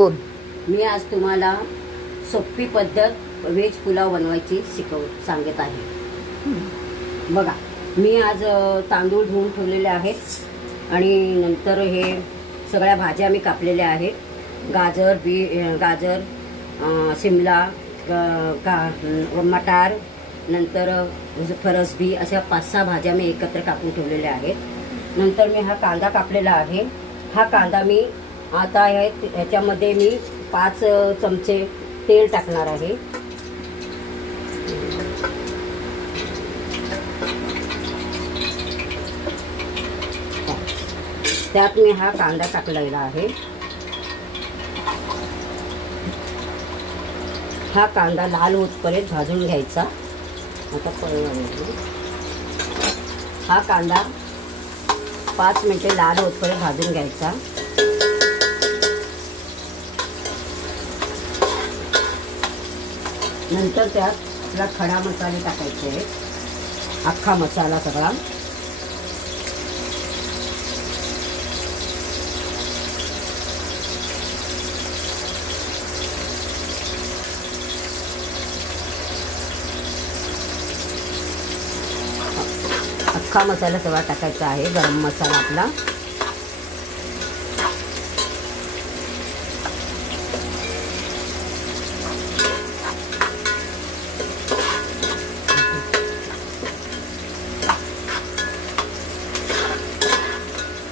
मी आज तुम्हाला सोपी पद्धत व्हेज पुलाव बनवायची सांगत आहे। बघा, मी आज तांदूळ धुवून ठेवलेले आहेत आणि नंतर हे सगळ्या भाज्या मी कापलेल्या आहेत। गाजर, शिमला, मटार, नंतर फरसबी अशा 5-6 भाज्या मी एकत्र कापून ठेवलेल्या आहेत। नंतर मी हा कांदा कापलेला आहे। हा कांदा मी आता ह्याच्यामध्ये मी 5 चमचे तेल टाकणार आहे। त्यात मी हा कांदा टाकलेला आहे। हा कांदा लाल होतपर्यंत भाजून घ्यायचा। आता हा कांदा 5 मिनिटे लाल होतपर्यंत भाजून घ्यायचा। नंतर त्यात आपला खडा मसाले टाकायचे आहे, अख्खा मसाला सगळा। अख्खा मसाला सगळा टाकायचा आहे, गरम मसाला आपला।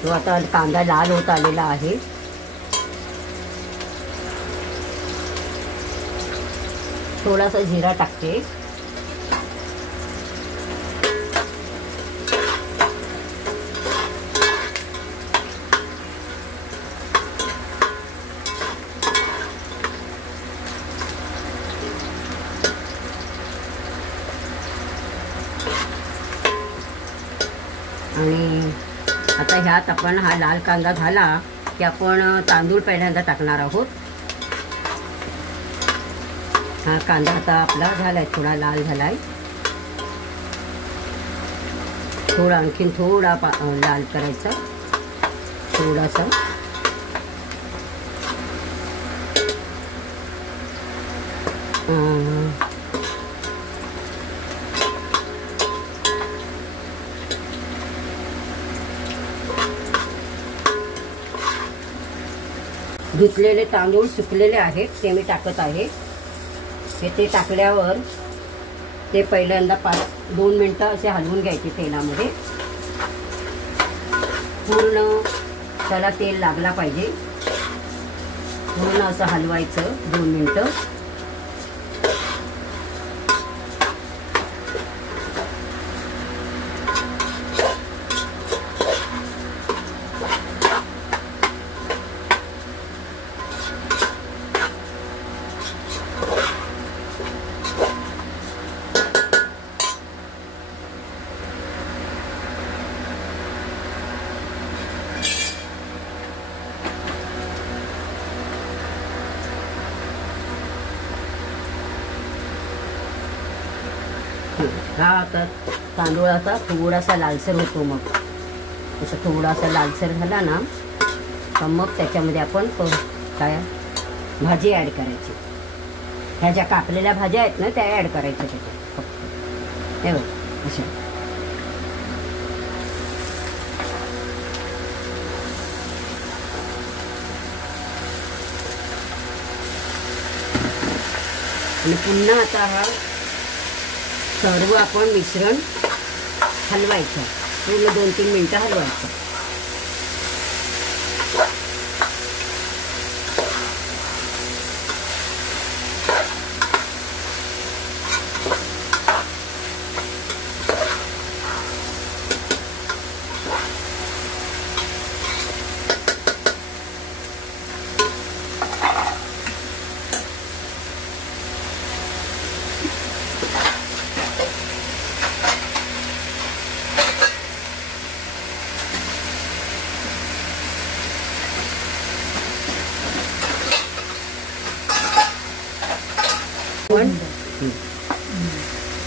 तो आता कांदा लाल होत आलेला आहे। थोडासा जिरा टाकते। आणि आता ह्यात आपण हा लाल कांदा झाला की आपण तांदूळ पहिल्यांदा टाकणार आहोत। हा कांदा आता आपला झालाय, थोडा लाल झालाय। थोडा आणखीन थोडा लाल करायचा, थोडासा। धुतलेले तांदूळ सुकलेले आहेत ते मी टाकत आहे। ते टाकल्यावर ते पहिल्यांदा 2 मिनिटं असे हलवून घ्यायचे तेलामध्ये। पूर्ण त्याला तेल लागला पाहिजे, पूर्ण असं हलवायचं 2 मिनिटं। हा आता तांदूळाचा थोडासा लालसर होतो, मग असं थोडासा लालसर झाला ना तर मग त्याच्यामध्ये आपण काय भाजी ॲड करायची। ह्या ज्या कापलेल्या भाज्या आहेत ना त्या ॲड करायच्या त्याच्यात फक्त, हे बघ अशा। आणि पुन्हा आता हा सर्व आपण मिश्रण हलवायचं, पूर्ण 2-3 मिनिटं हलवायचं।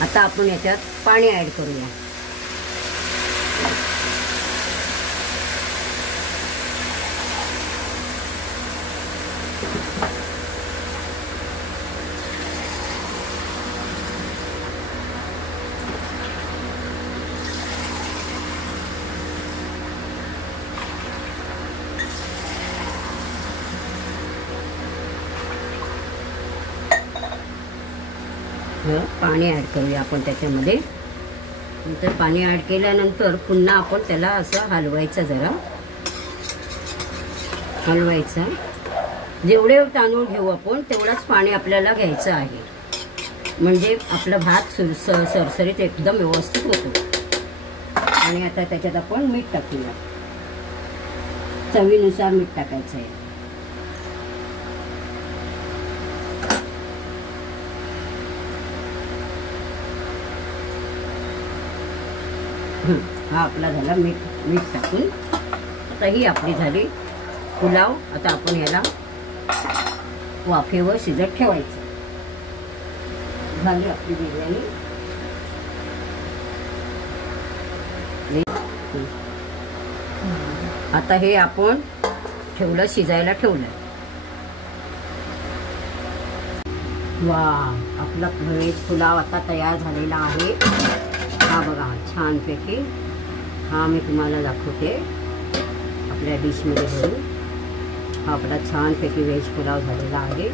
आता आपण याच्यात पाणी ॲड करूया। पाणी ॲड करूया आपण त्याच्यामध्ये. नंतर पाणी ॲड केल्यानंतर पुन्हा आपण त्याला असं हलवायचं, जरा हलवायचं. जेवढे तांदूळ घेऊ आपण तेवढाच पाणी आपल्याला घ्यायचं आहे, म्हणजे आपला भात सरसरीत एकदम व्यवस्थित होतो. आणि आता त्याच्यात आपण मीठ टाकूया, चवीनुसार मीठ टाकायचं आहे. हा आपला झाला मीठ टाकून. आता ही आपली झाली पुलाव. आता आपण ह्याला वाफेवर शिजत ठेवायचं. झाली आपली बिर्याणी. आता हे आपण ठेवलं, शिजायला ठेवलं. वा, आपला व्हेज पुलाव आता तयार झालेला आहे. हा बघा छानपैकी. हा मी तुम्हाला दाखवते आपल्या डिशमध्ये भरून. हा आपला छानपैकी व्हेज पुलाव झालेला आहे.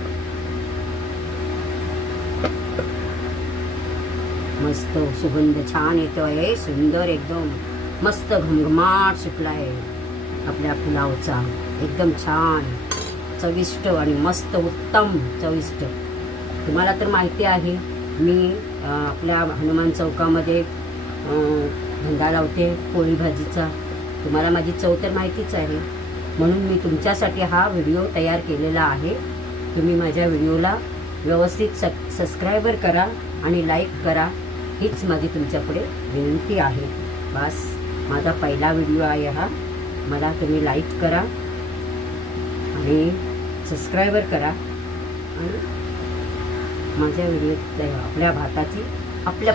मस्त सुगंध छान येतो आहे, सुंदर एकदम मस्त घमघमाट सुटला आहे आपल्या पुलावचा. एकदम छान चविष्ट आणि मस्त उत्तम चविष्ट. तुम्हाला तर माहिती आहे मी आपल्या हनुमान चौकामध्ये धंदा लावते पोळी भाजीचा. तुम्हाला माझी चव तर माहितीच आहे, म्हणून मी तुमच्यासाठी हा व्हिडिओ तयार केलेला आहे. तुम्ही माझ्या व्हिडिओला व्यवस्थित सबस्क्राईबर करा आणि लाईक करा, हीच माझी तुमच्यापुढे विनंती आहे. बस माझा पहिला व्हिडिओ आहे हा. मला तुम्ही लाईक करा आणि सबस्क्राईबर करा आणि माझ्या व्हिडिओ आपल्या भाताची आपल्या